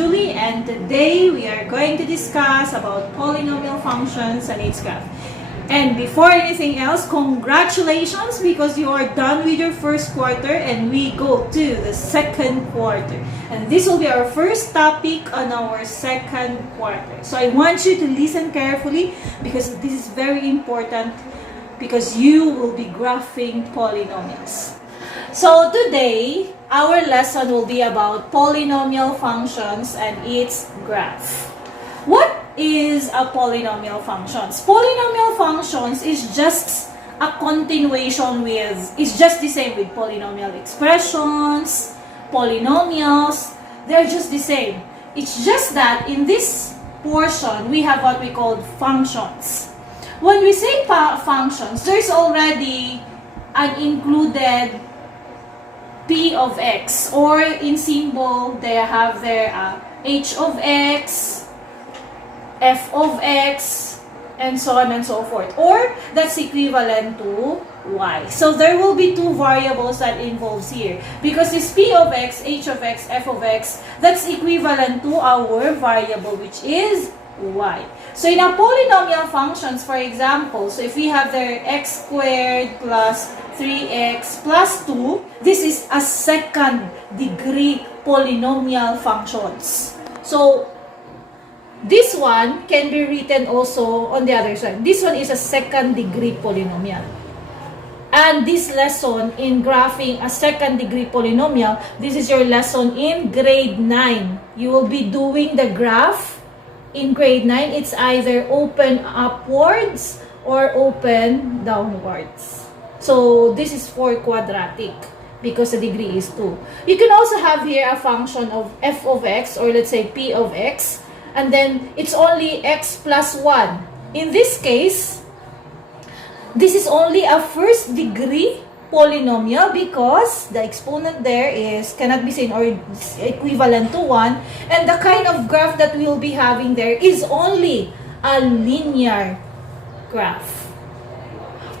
Julie, and today we are going to discuss about polynomial functions and its graph. And before anything else, congratulations because you are done with your first quarter and we go to the second quarter. And this will be our first topic on our second quarter. So I want you to listen carefully because this is very important because you will be graphing polynomials. So today, our lesson will be about polynomial functions and its graph. What is a polynomial functions? Polynomial functions is just a continuation with, it's just the same with polynomial expressions, polynomials, they're just the same. It's just that in this portion, we have what we call functions. When we say functions, there's already an included p of x, or in symbol, they have their h of x, f of x, and so on and so forth. Or that's equivalent to y. So there will be two variables that involves here. Because this p of x, h of x, f of x, that's equivalent to our variable which is y. So in our polynomial functions, for example, so if we have their x squared plus 3x plus 2, this is a second degree polynomial functions. So this one can be written also on the other side. This one is a second degree polynomial. And this lesson in graphing a second degree polynomial, this is your lesson in grade 9. You will be doing the graph in grade 9. It's either open upwards or open downwards. So this is for quadratic because the degree is 2. You can also have here a function of f of x, or let's say p of x, and then it's only x plus 1. In this case, this is only a first degree polynomial because the exponent there is cannot be seen or is equivalent to 1, and the kind of graph that we will be having there is only a linear graph.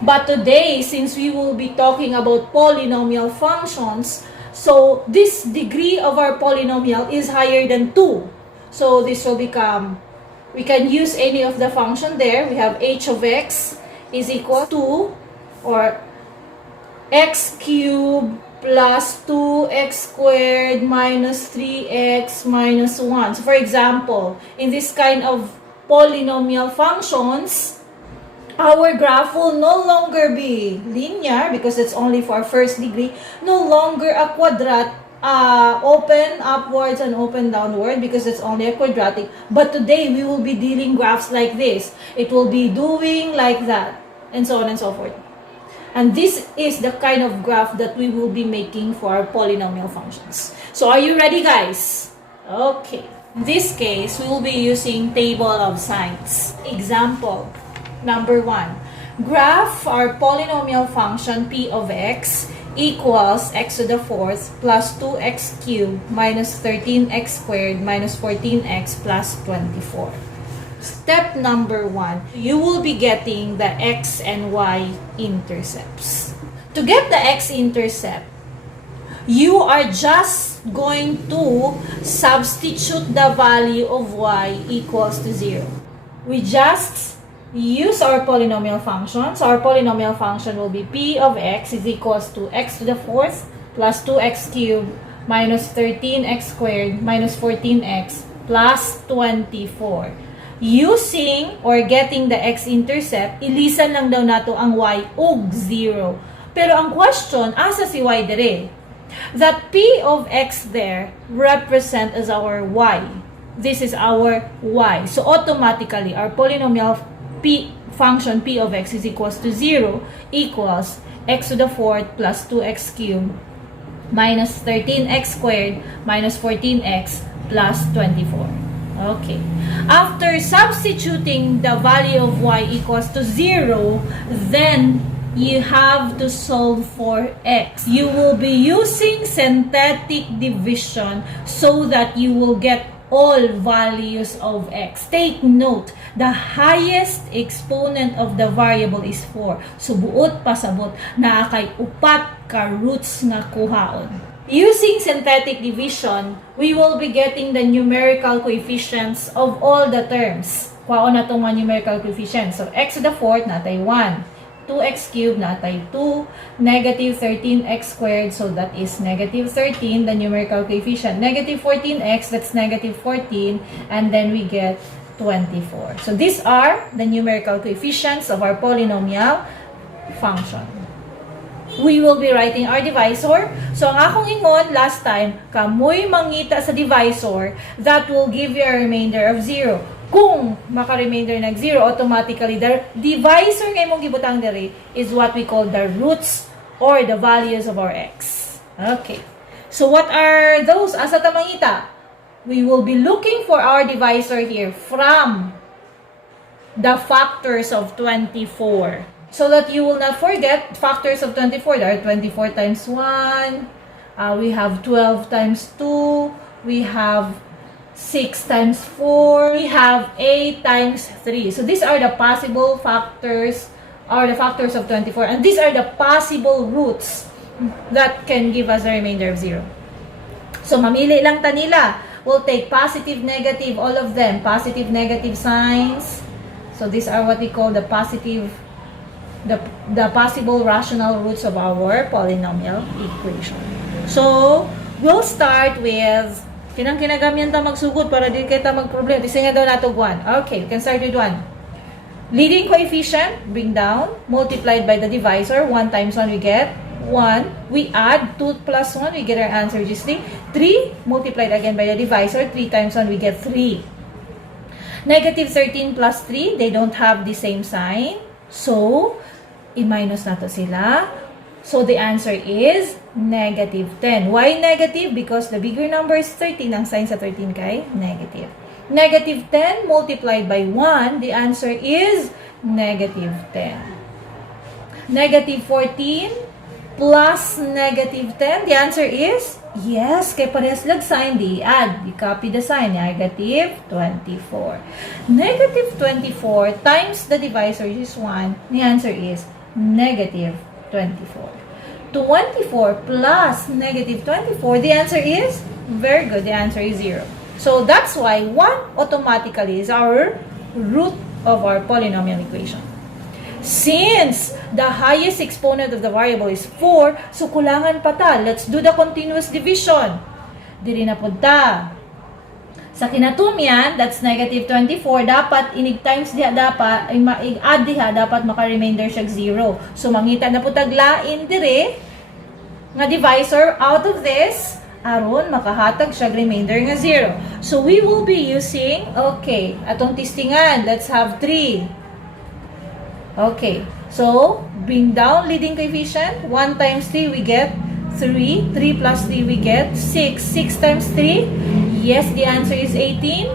But today, since we will be talking about polynomial functions, so this degree of our polynomial is higher than 2. So this will become, we can use any of the function there. We have h of x is equal to, or x cubed plus 2x squared minus 3x minus 1. So for example, in this kind of polynomial functions, our graph will no longer be linear because it's only for first degree, no longer a open upwards and open downward because it's only a quadratic. But today we will be dealing graphs like this. It will be doing like that, and so on and so forth. And this is the kind of graph that we will be making for our polynomial functions. So are you ready, guys? Okay. In this case, we will be using table of signs. Example number 1. Graph our polynomial function p of x equals x to the 4th plus 2x cubed minus 13x squared minus 14x plus 24. Step number 1, you will be getting the x and y intercepts. To get the x-intercept, you are just going to substitute the value of y equals to 0. We just use our polynomial function. So our polynomial function will be p of x is equals to x to the 4th plus 2x cubed minus 13x squared minus 14x plus 24. Using or getting the x-intercept, ilisan lang daw nato ang y og 0. Pero ang question, asa si y dire? That p of x there represent as our y. This is our y. So automatically, our polynomial function p of x is equals to 0 equals x to the 4th plus 2x cubed minus 13x squared minus 14x plus 24. Okay. After substituting the value of y equals to 0, then you have to solve for x. You will be using synthetic division so that you will get all values of x. Take note, the highest exponent of the variable is 4. So buot pasabot na kay upat ka roots nga kuhaon. Using synthetic division, we will be getting the numerical coefficients of all the terms. Kuhaon na itong mga numerical coefficients. So, x to the fourth, natay 1. 2x cubed, natay 2. Negative 13x squared, so that is negative 13, the numerical coefficient. Negative 14x, that's negative 14. And then we get 24. So, these are the numerical coefficients of our polynomial function. We will be writing our divisor. So, ang akong ingon last time, kamoy mangita sa divisor, that will give you a remainder of 0. Kung maka-remainder ng 0, automatically, the divisor nga imong gibutang diri is what we call the roots or the values of our x. Okay. So, what are those? Asa ta mangita? We will be looking for our divisor here from the factors of 24. So that you will not forget factors of 24. There are 24 times 1. We have 12 times 2. We have 6 times 4. We have 8 times 3. So these are the possible factors or the factors of 24. And these are the possible roots that can give us a remainder of 0. So mamili lang ta nila. We'll take positive, negative, all of them. Positive, negative signs. So these are what we call the positive the possible rational roots of our polynomial equation. So, we'll start with kinang-kinagamyan ta magsugod para di kita mag-problem. Kasi nga daw nato 1. Okay, we can start with 1. Leading coefficient, bring down, multiplied by the divisor. 1 times 1, we get 1. We add 2 plus 1, we get our answer, which is 3. 3, multiplied again by the divisor. 3 times 1, we get 3. Negative 13 plus 3, they don't have the same sign. So, i-minus na to sila. So, the answer is negative 10. Why negative? Because the bigger number is 13. Ang sign sa 13 kay negative. Negative 10 multiplied by 1, the answer is negative 10. Negative 14 plus negative 10, the answer is yes, kay parehas lag sign, di add, di copy the sign, negative 24. Negative 24 times the divisor is 1, the answer is negative 24. 24 plus negative 24, the answer is, very good, the answer is 0. So that's why 1 automatically is our root of our polynomial equation. Since the highest exponent of the variable is 4, so kulangan pa ta. Let's do the continuous division. Dili na punta. Sa kinatumyan, that's negative 24. Dapat, inig times diha dapat, add diha, dapat maka-remainder siya 0. So, mangita na po taglain dire, nga divisor out of this, aron makahatag siya remainder nga 0. So, we will be using, okay, atong testingan, let's have 3. Okay, so, bring down leading coefficient. 1 times 3, we get 3. 3 plus 3, we get 6. 6 times 3, yes, the answer is 18.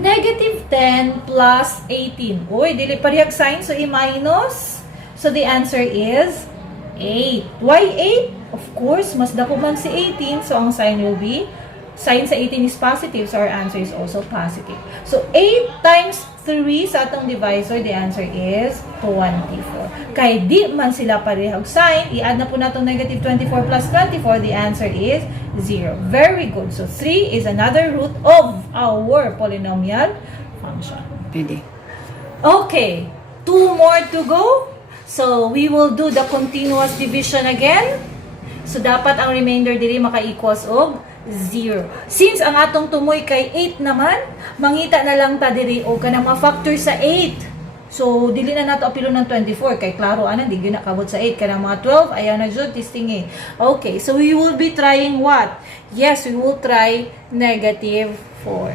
Negative 10 plus 18. Uy, dili parehag sign, so i-minus. So, the answer is 8. Why 8? Of course, mas dako man si 18, so ang sign will be, sign sa 18 is positive, so our answer is also positive. So, 8 times 3 sa atong divisor, the answer is 24. Kaya di man sila parehag sign, i-add na po natong negative 24 plus 24, the answer is 0. Very good. So, 3 is another root of our polynomial function. Pwede. Okay, 2 more to go. So, we will do the continuous division again. So, dapat ang remainder diri maka-equals og 0. Since ang atong tumoy kay 8 naman, mangita na lang ta diri o kanang mga factor sa 8. So, dili na nato apilo ng 24. Kay klaro, di gyud nakabot sa 8. Kanang mga 12, ayaw na jud, testing 8. Okay, so we will be trying what? Yes, we will try negative 4.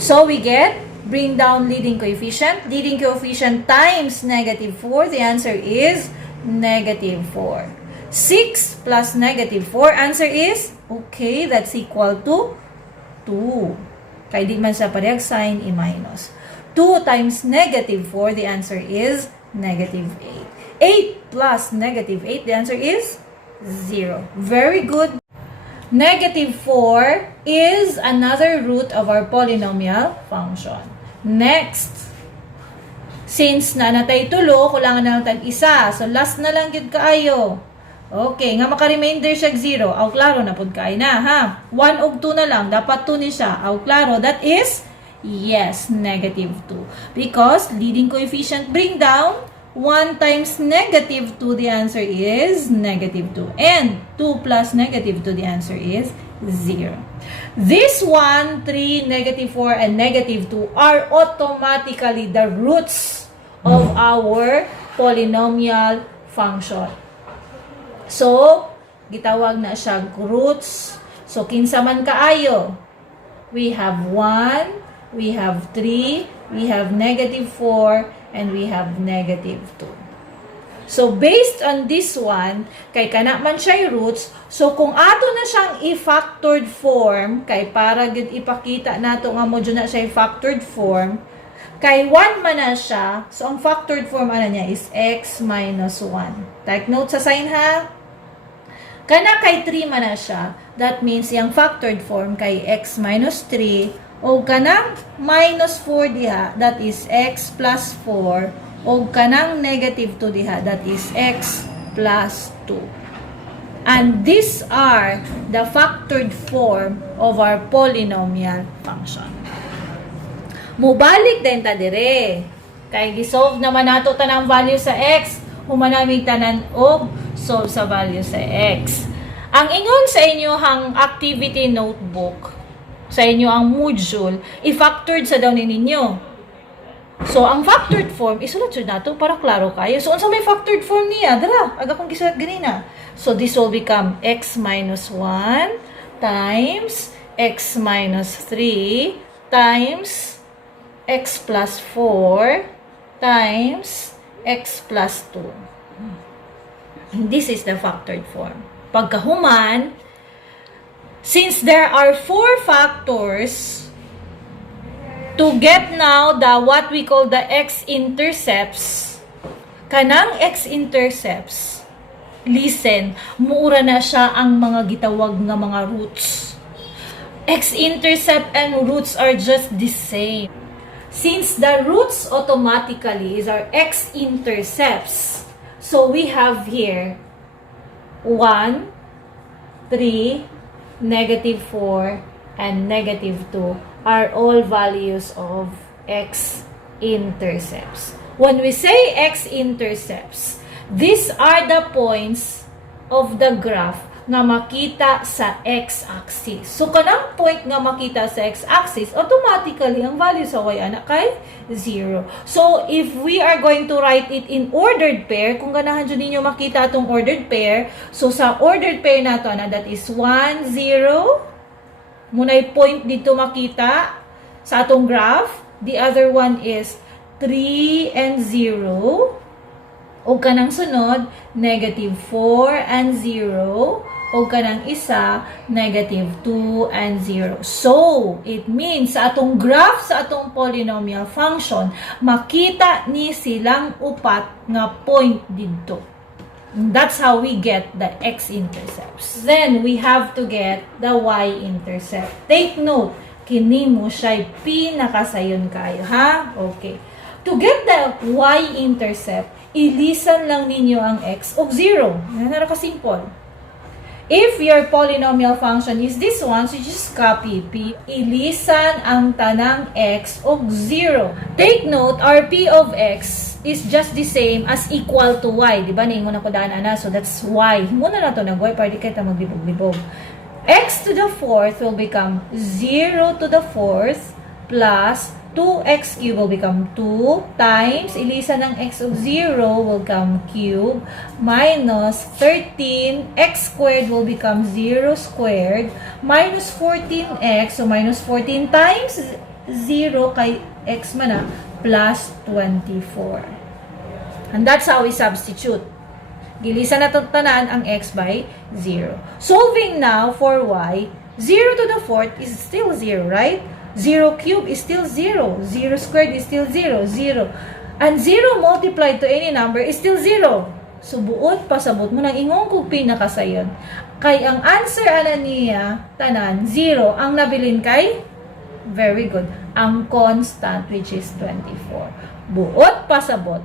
So, we get, bring down leading coefficient. Leading coefficient times negative 4. The answer is negative 4. 6 plus negative 4, answer is, okay, that's equal to 2. Kaya di man sa parehag sign, i-minus. 2 times negative 4, the answer is negative 8. 8 plus negative 8, the answer is 0. Very good. Negative 4 is another root of our polynomial function. Next, since na natay tulo, kulangan na lang tag isa. So, last na lang yun kaayo. Okay, nga maka-remainder siya 0. Aw, klaro na pud kay na, ha? 1 og 2 na lang. Dapat 2 ni siya. Aw, klaro. That is, yes, negative 2. Because leading coefficient bring down, 1 times negative 2, the answer is negative 2. And 2 plus negative 2, the answer is 0. This 1, 3, negative 4, and negative 2 are automatically the roots of our polynomial function. So, gitawag na siya roots. So, kinsa man kaayo. We have 1, we have 3, we have negative 4, and we have negative 2. So, based on this one, kay kana man siya roots, so kung ato na siyang i-factored form, kay para gid ipakita nato nga mo na siya i-factored form, kay 1 man na siya, so ang factored form ana niya is x minus 1. Take note sa sign ha. Kana kay 3 man na siya, that means yung factored form kay x minus 3, o kanang minus 4 diha, that is x plus 4, o kanang negative 2 diha, that is x plus 2. And these are the factored form of our polynomial function. Mubalik din ta dire. Kay gisolve naman nato tanang value sa x, humanamig tanan og solve sa value sa x. Ang ingon sa inyo hang activity notebook, sa inyo ang module, i-factored sa daw ninyo. So, ang factored form, isulat siya nato para klaro kayo. So, unsa may factored form niya? Dara, aga kong gisulat ganina. So, this will become x minus 1 times x minus 3 times x plus 4 times x plus 2. This is the factored form. Pagkahuman, since there are 4 factors, to get now the what we call the X-Intercepts, kanang X-Intercepts, listen, muura na siya ang mga gitawag nga mga roots. X-intercept and roots are just the same. Since the roots automatically is our X-intercepts, so we have here 1, 3, negative 4, and negative 2 are all values of X-intercepts. When we say X-intercepts, these are the points of the graph nga makita sa x-axis. So, kanang point nga makita sa x-axis, automatically, ang value sa y-anak kay 0. So, if we are going to write it in ordered pair, kung ganahan dyan ninyo makita itong ordered pair, so sa ordered pair na ito, that is 1, 0, muna'y point dito makita sa atong graph. The other one is 3 and 0. O kanang sunod, negative 4 and 0. O kanang isa, negative 2 and 0. So, it means sa atong graph, sa atong polynomial function, makita ni silang upat nga point dito. That's how we get the x-intercepts. Then, we have to get the y-intercept. Take note, kini mo siya'y pinakasayon kayo, ha? Okay. To get the y-intercept, ilisan lang ninyo ang x o 0. Yan na ka-simple. If your polynomial function is this one, so just copy p. Ilisan ang tanang x og 0. Take note, our p of x is just the same as equal to y. Diba? Naingon ako daan na. So that's y. Muna na ito nag-y para di kita maglibog-libog. X to the fourth will become 0 to the fourth plus 2x cubed will become 2 times, ilisan ng x of 0 will become cube, minus 13, x squared will become 0 squared, minus 14x, so minus 14 times 0 kay x man na, plus 24. And that's how we substitute. Gilisan na tanan ang x by 0. Solving now for y, 0 to the fourth is still 0, right? 0 cubed is still 0. 0 squared is still 0. 0. And 0 multiplied to any number is still 0. So, buot pasabot mo nang ingong kung pinakasayon. Kay ang answer ana niya, tanan, 0. Ang nabilin kay? Very good. Ang constant, which is 24. Buot pasabot.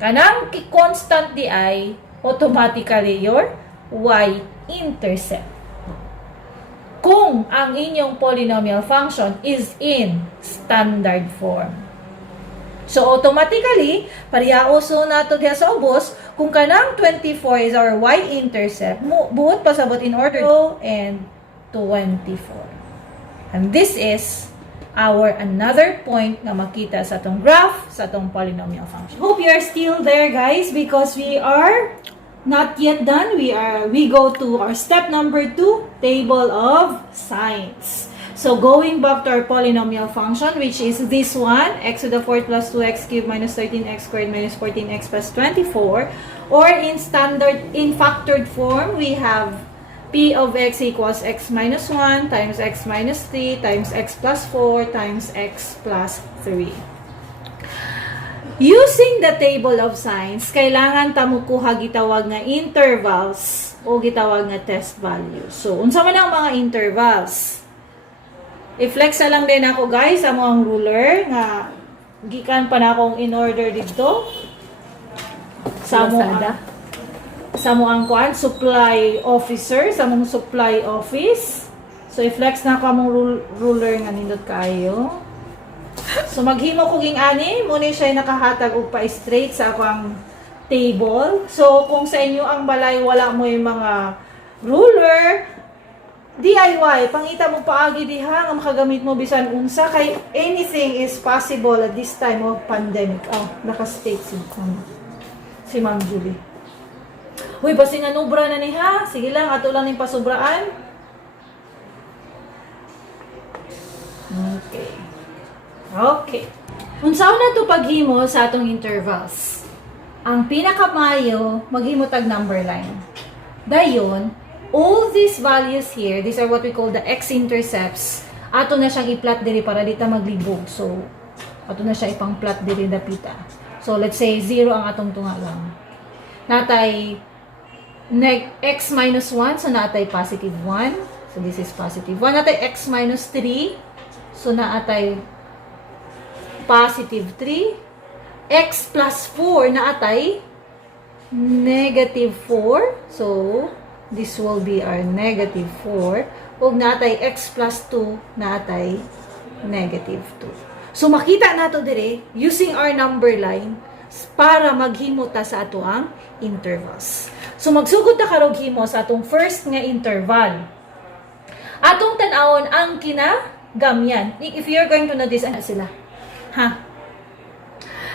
Kanang constant di ay, automatically your y-intercept. Kung ang inyong polynomial function is in standard form. So, automatically, pariyaoso na ito diya sa ubos, kung kanang 24 is our y-intercept, buot pasabot in order 0 and 24. And this is our another point na makita sa itong graph, sa itong polynomial function. Hope you are still there, guys, because we are not yet done. We go to our step number 2, table of signs. So going back to our polynomial function, which is this one, x to the 4th plus 2x cubed minus 13x squared minus 14x plus 24, or in factored form, we have p of x equals x minus 1 times x minus 3 times x plus 4 times x plus 3. Using the table of signs, kailangan tamukuha gitawag nga intervals o gitawag nga test values. So, unsa man ang mga intervals? I-flex na lang din ako, guys, sa mga ruler nga gikan pa na akong in order dito. Sa mo ang kuan supply officer, sa mong supply office. So, i-flex na ako among ruler nga nindot kayo. So, maghimo ko ging ani, muna siya nakahatag og pa-straight sa akong table. So, kung sa inyo ang balay, wala mo yung mga ruler, DIY, pangita mo paagi diha, nga makagamit mo bisan unsa, kay anything is possible at this time of pandemic. Oh, naka-state si Ma'am Julie. Uy, basi nga nubra na ni ha. Sige lang, ato lang yung pasubraan. Okay. Unsaon na ito paghimo sa atong intervals? Ang pinakamayo, maghimo tag number line. Dayon, all these values here, these are what we call the X-Intercepts. Ato na siyang i-plot diri para dita maglibog. So, ato na siya ipang-plot diri dapita. So, let's say 0 ang atong tunga lang. Natay x minus 1, so natay positive 1. So, this is positive 1. Natay x minus 3, so natay positive 3. X plus 4 na atay negative 4. So, this will be our negative 4. Ug natay x plus 2 na atay negative 2. So, makita nato dire using our number line para maghimo ta sa ato ang intervals. So, magsugod ta karog himo sa atong first nga interval. Atong tan-awon ang kinagamyan. If you're going to know this, ano sila?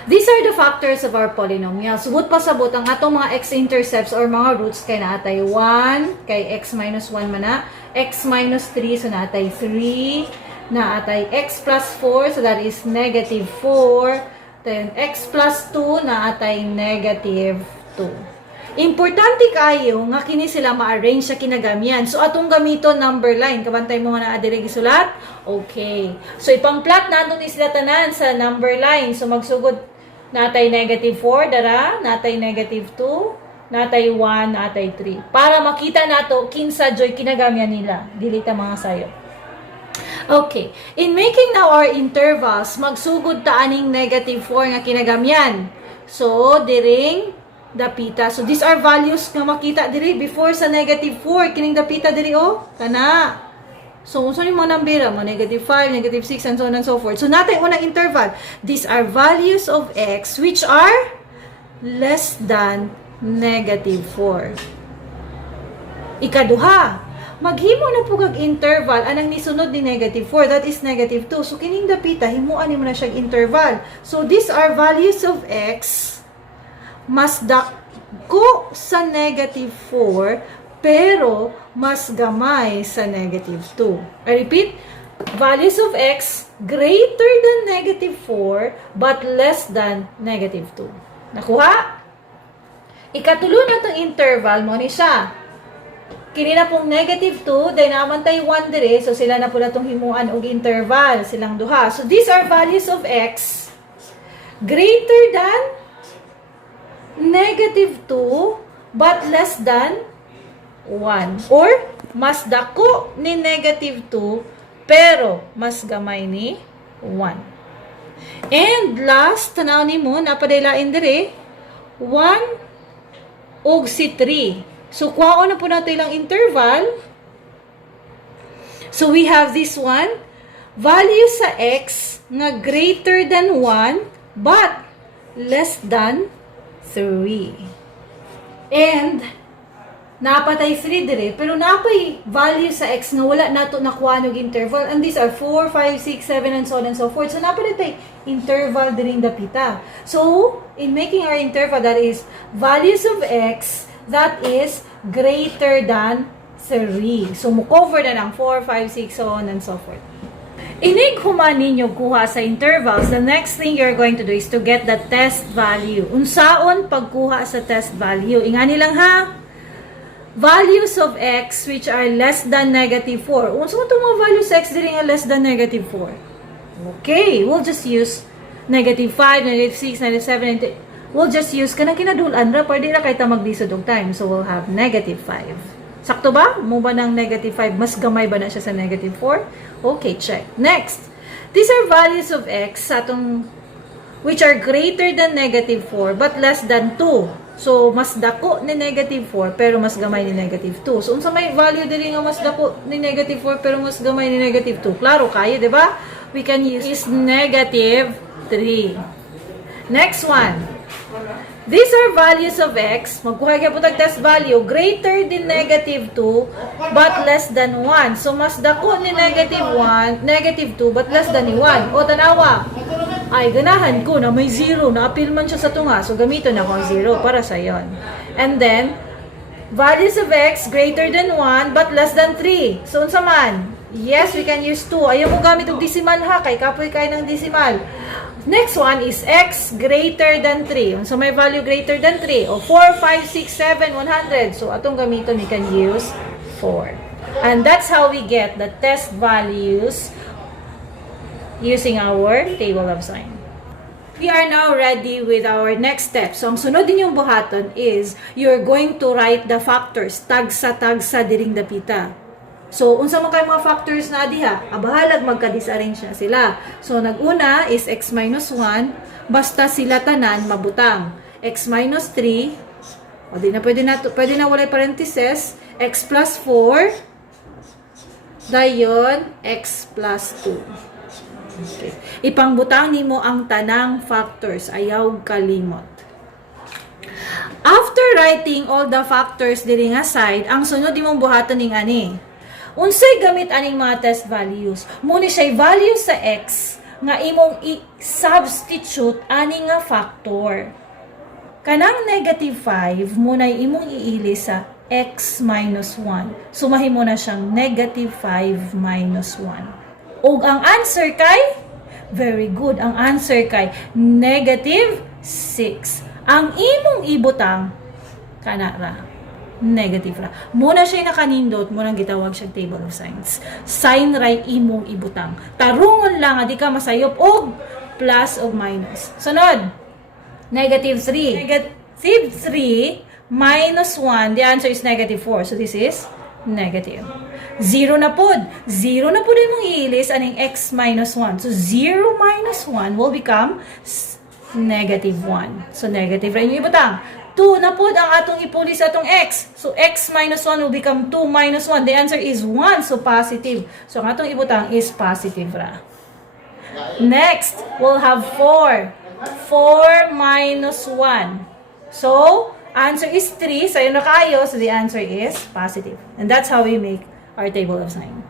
These are the factors of our polynomials. Subot pasabot ang atong mga x-intercepts or mga roots kay naatay 1, kay x minus 1 mana, x minus 3, so naatay 3, naatay x plus 4, so that is negative 4, then x plus 2, naatay negative 2. Importante kayo nga kini sila ma-arrange sa kinagamyan. So, atong gamiton number line. Kabantay mo nga na adire gisulat? Okay. So, ipang-plot nato ni sila tanan sa number line. So, magsugod natay negative 4, dara, natay negative 2, natay 1, natay 3. Para makita nato kinsa joy kinagamyan nila. Dili ta mga sayo. Okay. In making now our intervals, magsugod ta aning negative 4 nga kinagamyan. So, diring dapita. So, these are values nga makita diri before sa negative 4. Kining dapita diri, oh. Kana. So, unsa ni mga nambira? Mga negative 5, negative 6, and so on and so forth. So, natay unang interval. These are values of x which are less than negative 4. Ikaduha, maghimo na po kag interval anang nisunod ni negative 4. That is negative 2. So, kining dapita, himuan ni mo na siyang interval. So, these are values of x mas dako sa negative 4, pero mas gamay sa negative 2. I repeat, values of x greater than negative 4, but less than negative 2. Nakuha? Ikatulo na itong interval mo ni siya. Kini na pong negative 2, dahil naman tayo 1 dire, so sila na po na itong himuan og interval, silang duha. So these are values of x greater than negative 2 but less than 1, or mas dako ni negative 2 pero mas gamay ni 1. And last, tanaw ni mo napadaylain dire 1 og si 3. So, kuhaon na po natin ilang interval. So, we have this one. Value sa x nga greater than 1 but less than 3. And, napatay 3 dire, pero napay value sa x nga wala nato nakuha ng interval. And these are 4, 5, 6, 7, and so on and so forth. So, napatay interval diring dapita. So, in making our interval, that is values of x that is greater than 3. So, mukover na ng 4, 5, 6, so on and so forth. Inig human ninyo kuha sa intervals, the next thing you're going to do is to get the test value. Unsaon pagkuha sa test value? Ingani lang ha. Values of x which are less than negative 4. Unsaon itong mga values sa x dili nga less than negative 4? Okay, we'll just use negative 5, negative 6, negative 7, and we'll just use kanang kinadulan ra para di na kay ta maglisod og time. So we'll have negative 5. Sakto ba? Mo ba ng negative 5? Mas gamay ba na siya sa negative 4? Okay, check. Next. These are values of x atong which are greater than negative 4 but less than 2. So, mas dako ni negative 4 pero mas gamay ni negative 2. So, unsa may value diri nga mas dako ni negative 4 pero mas gamay ni negative 2? Klaro kayo, di ba? We can use is negative 3. Next one. These are values of x. Magkuha kayo po tag-test value. Greater than negative 2, but less than 1. So, mas dako ni negative 1, negative 2, but less than ni 1. O, tanawa. Ay, ganahan ko na may 0. Na-appeal man siya sa tunga. So, gamiton ako ang 0 para sa yon. And then, values of x greater than 1, but less than 3. So, unsa man? Yes, we can use 2. Ayaw mo gamit ng decimal ha. Kay kapoy kayo ng decimal. Next one is x greater than 3. So, may value greater than 3. O, 4, 5, 6, 7, 100. So, atong gamiton, we can use 4. And that's how we get the test values using our table of sign. We are now ready with our next step. So, ang sunod din yung buhaton is you're going to write the factors. Tagsa-tagsa diring dapita. So, unsa man kay mga factors na diha, abahalag magka-disarrange na sila. So, naguna is x minus 1, basta sila tanan mabutang. X minus 3, o di na pwede na walay parentheses, x plus 4, dayon x plus 2. Okay. Ipangbutang nimo ang tanang factors, ayaw kalimot. After writing all the factors diri nga side, ang sunod imong buhaton ning ani. Unsay gamit aning mga test values? Muna siya value sa x nga imong i-substitute ani nga factor. Kanang negative 5 muna imong iili sa x minus 1. So mahimo na siyang negative 5 minus 1. Og ang answer kay very good. Ang answer kay negative 6. Ang imong ibutang kanara negative ra. Muna siya nakanindot, munang gitawag siya table of signs. Sign right imong ibutang. Tarungon lang, di ka masayop og plus o minus. Sunod, negative 3. Negative 3 minus 1, the answer is negative 4. So this is negative. 0 na pod. 0 na pod imong iilis aning x minus 1. So 0 minus 1 will become negative 1. So negative ra imong ibutang. 2 na po ang atong ipuli sa atong x. So, x minus 1 will become 2 minus 1. The answer is 1. So, positive. So, ang atong ibutang is positive ra. Next, we'll have 4. 4 minus 1. So, answer is 3. So, yun na kayo. So, the answer is positive. And that's how we make our table of sign.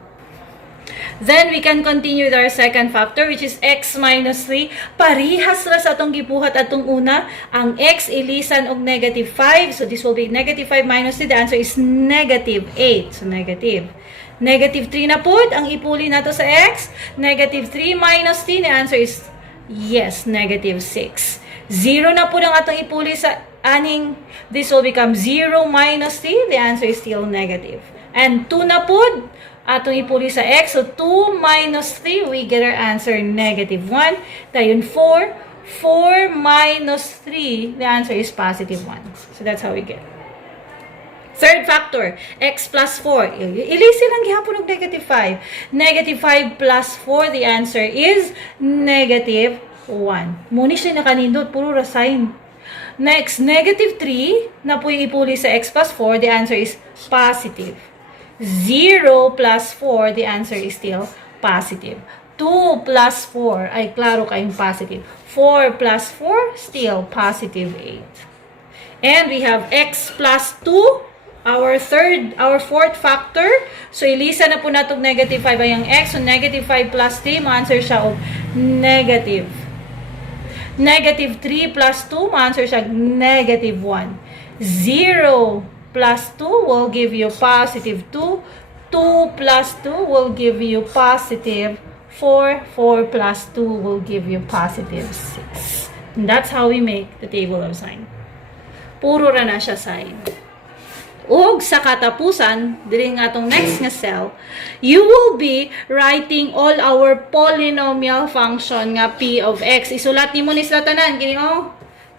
Then, we can continue with our second factor, which is x minus 3. Parihas ra sa atong gibuhat atong una. Ang x ilisan og negative 5. So, this will be negative 5 minus 3. The answer is negative 8. So, negative. Negative 3 na po. Ang ipuli nato sa x. Negative 3 minus 3. The answer is, yes, negative 6. 0 na po ang atong ipuli sa aning. This will become 0 minus 3. The answer is still negative. And 2 na po atong ipuli sa x. So, 2 minus 3, we get our answer negative 1. Dayon 4. 4 minus 3, the answer is positive 1. So, that's how we get. Third factor, x plus 4. Ilisi lang gihapon og negative 5. Negative 5 plus 4, the answer is negative 1. Muni siya nakanindot, puro ra sign. Next, negative 3 na po ipuli sa x plus 4, the answer is positive. 0 plus 4, the answer is still positive. 2 plus 4, ay klaro kayong positive. 4 plus 4, still positive 8. And we have x plus 2, our fourth factor. So, ilisa na po natong negative 5 ay ang x. So, negative 5 plus 3, ma-answer siya of negative. Negative 3 plus 2, ma-answer siya negative 1. 0 plus 2 will give you positive 2. 2 plus 2 will give you positive 4. 4 plus 2 will give you positive 6. And that's how we make the table of sign. Puro ra na siya sign. Ug sa katapusan, diri nga atong next nga cell, you will be writing all our polynomial function nga p of x. Isulat nimo ni sila tanan kini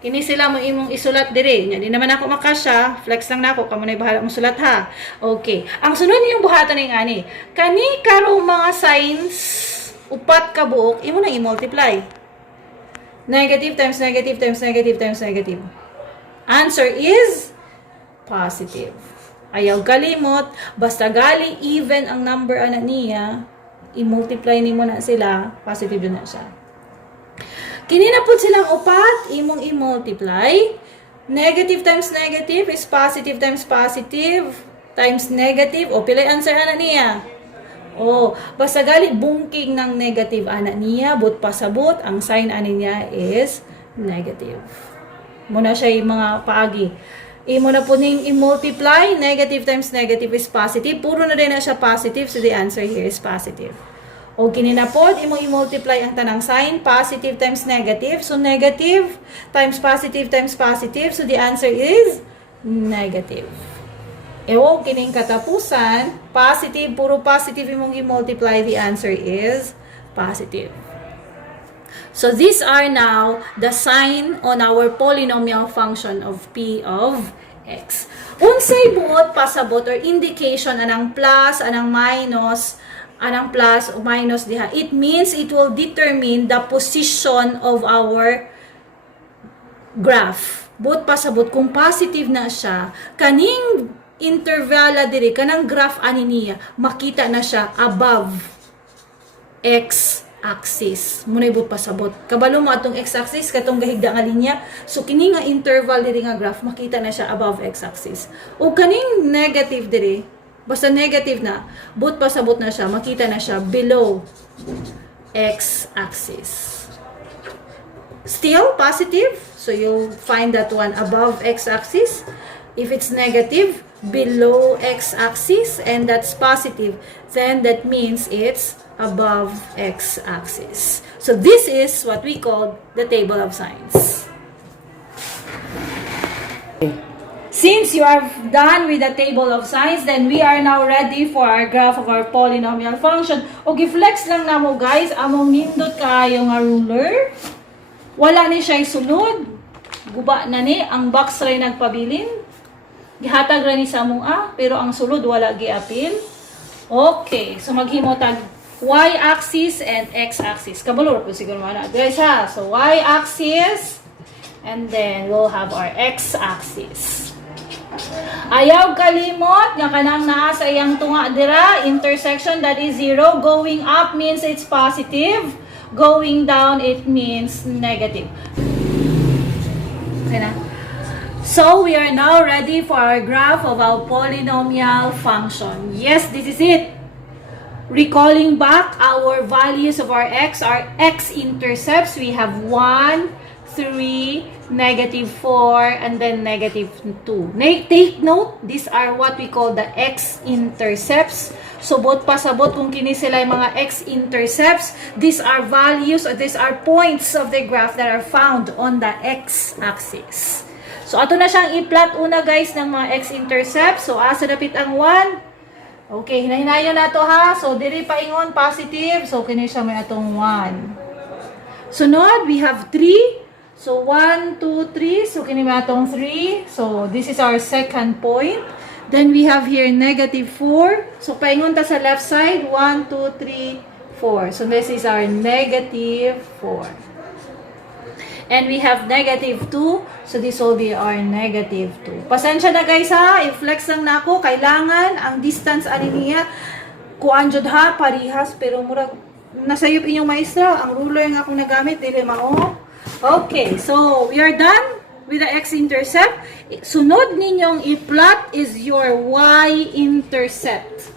kini sila mo imong isulat diri. Nya di naman ako makasya, flex lang nako kamo na bahala mong sulat ha. Okay. Ang sunod niyong buhatan ni ani, kani karong mga signs upat ka buok, imo na i-multiply. Negative times negative times negative times negative. Answer is positive. Ayaw kalimot, basta gali even ang number ana niya, i-multiply nimo na sila, positive na siya. Kini na po silang upat, imong i-multiply. Negative times negative is positive times positive times negative. O, pilay answer ana niya. O, basta gali bungking ng negative ana niya, but pasabot, ang sign ani niya is negative. Muna siya yung mga paagi. Imo na po ning i-multiply, negative times negative is positive. Puro na din na siya positive, so the answer here is positive. O kininapod, imong i-multiply ang tanang sign, positive times negative. So negative times positive times positive, so the answer is negative. Ewo, kining katapusan, positive, puro positive imong i-multiply, the answer is positive. So these are now the sign on our polynomial function of p of x. Unsay buot pasabot or indication anang plus, anang minus, anang plus o minus diha. It means it will determine the position of our graph. Buot pasabot kung positive na siya, kaning intervala diri, kanang graph ani niya, makita na siya above x axis. Muna ibut pasabot. Kabalo mo atong x-axis, katong gahigda nga linya. So, kini nga interval diri nga graph, makita na siya above x-axis. O kaning negative diri, basta negative na, but pasabot na siya, makita na siya below x-axis. Still positive, so you'll find that one above x-axis. If it's negative, below x-axis, and that's positive, then that means it's above x-axis. So this is what we call the table of signs. Since you are done with the table of signs, then we are now ready for our graph of our polynomial function. O gi-flex lang na mo guys, among nindot kayo nga ruler. Wala ni siya isunod. Guba na ni, ang box ray nagpabilin. Gihatag ra ni sa among pero ang sulod wala giapil. Okay, so maghimotag y-axis and x-axis. Kabalo po siguro mga guys ha. So, y-axis and then we'll have our x-axis. Ayaw kalimot nga kanang naa sa iyang tunga dira, intersection, that is 0. Going up means it's positive. Going down, it means negative. Okay na? So, we are now ready for our graph of our polynomial function. Yes, this is it. Recalling back our values of our x-intercepts, we have 1, 3, negative 4, and then negative 2. Take note, these are what we call the x-intercepts. So, bot pasabot kung kini sila yung mga x-intercepts, these are values or these are points of the graph that are found on the x-axis. So, ato na siyang i-plot una guys ng mga x-intercepts. So, asa dapit ang 1. Okay, hinahinayon na to ha. So, diri pa ingon positive. So, kini siya may atong 1. Sunod, we have 3. So, 1, 2, 3. So, kini may atong 3. So, this is our second point. Then, we have here negative 4. So, paingon ta sa left side. 1, 2, 3, 4. So, this is our negative 4. And we have negative 2. So this will be our negative 2. Pasensya na guys ha. I-flex lang na ako. Kailangan ang distance ani niya. Kuan jud ha. Parihas. Pero murag nasayop inyong maestra. Ang ruler nga akong nagamit. Dili mao. Okay. So we are done with the x-intercept. Sunod ninyong i-plot is your y-intercept.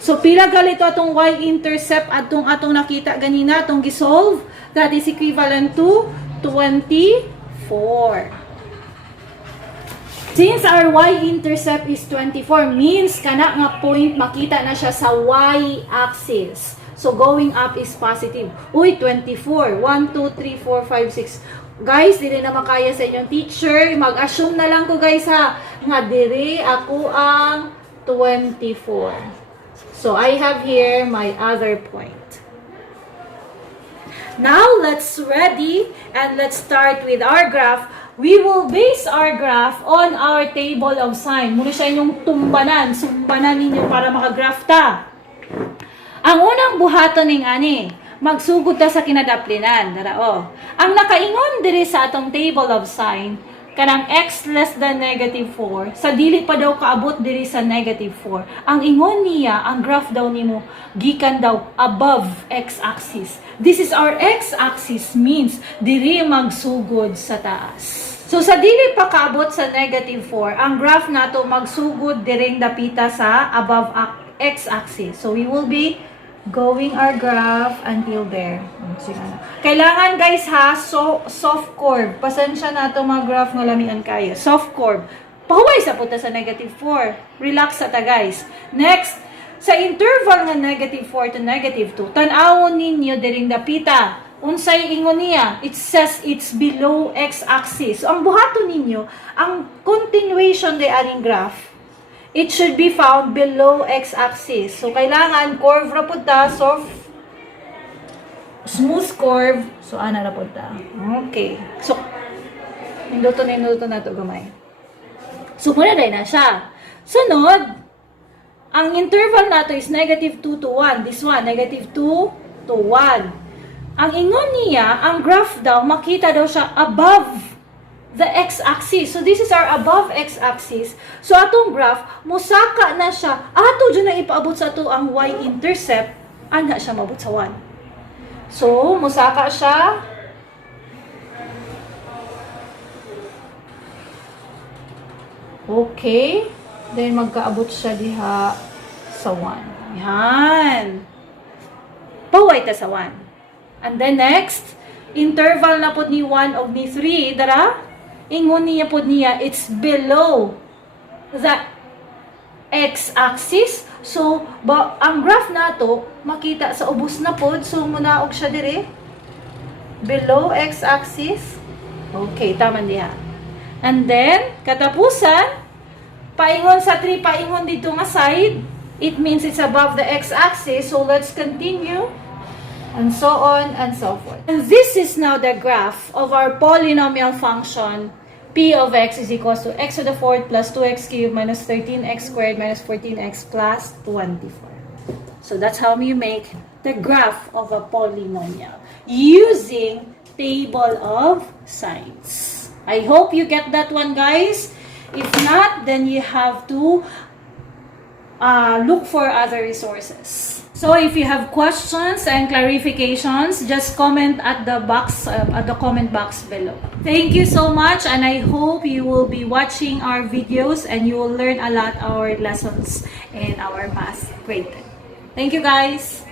So, pila galito atong y-intercept atong nakita ganina, atong gisolve. That is equivalent to 24. Since our y-intercept is 24, means kana nga point makita na siya sa y-axis. So, going up is positive. Uy, 24. 1, 2, 3, 4, 5, 6. Guys, dili na makaya sa inyong teacher. Mag-assume na lang ko guys ha. Nga diri ako ang 24. So, I have here my other point. Now, let's ready and let's start with our graph. We will base our graph on our table of sign. Muna siya inyong tumbanan. Sumbanan ninyo para makagraph ta. Ang unang buhaton ning ani, magsugod ta sa kinadaplinan. Dara, oh. Ang nakaingon diri sa atong table of sign, kanang x less than negative 4, sa dili pa daw kaabot diri sa negative 4. Ang ingon niya, ang graph daw nimo, gikan daw above x-axis. This is our x-axis, means diri magsugod sa taas. So sa dili pa kaabot sa negative 4, ang graph nato magsugod diring dapita sa above x-axis. So we will be going our graph until there. Kailangan guys ha, so soft curve. Pasensya na ito mga graph nga lamian kayo. Soft curve. Pahuway sa puta sa negative 4. Relax sa ta guys. Next, sa interval nga negative 4 to negative 2, tanawon ninyo diring dapita. Unsay ingon niya? It says it's below x-axis. So ang buhaton ninyo, ang continuation de aning graph, it should be found below x-axis. So, kailangan curve ra pud ta, soft, smooth curve. So, ana ra pud ta. Okay. So, ninduto na to gamay. So, muna na siya. Sunod, ang interval nato is negative 2 to 1. This one, negative 2 to 1. Ang ingon niya, ang graph daw, makita daw siya above the x-axis. So, this is our above x-axis. So, atong graph, musaka na siya. Ato dyan na ipaabot sa ato ang y-intercept. Ana siya mabot sa 1. So, musaka siya. Okay. Then, magkaabot siya diha sa 1. Yan. Paway ta sa 1. And then, next, interval na po ni 1 o ni 3. Dara? Ingon niya po niya, it's below the x-axis. So, ang graph nato makita sa ubos na po. So, munaog siya dire. Below x-axis. Okay, tama niya. And then, katapusan, paingon sa 3, paingon dito nga side. It means it's above the x-axis. So, let's continue. And so on and so forth. And this is now the graph of our polynomial function p of x is equals to x to the 4th plus 2x cubed minus 13x squared minus 14x plus 24. So that's how you make the graph of a polynomial using table of signs. I hope you get that one, guys. If not, then you have to look for other resources. So if you have questions and clarifications, just comment at the box, at the comment box below. Thank you so much, and I hope you will be watching our videos and you will learn a lot our lessons in our math grade 10. Thank you, guys.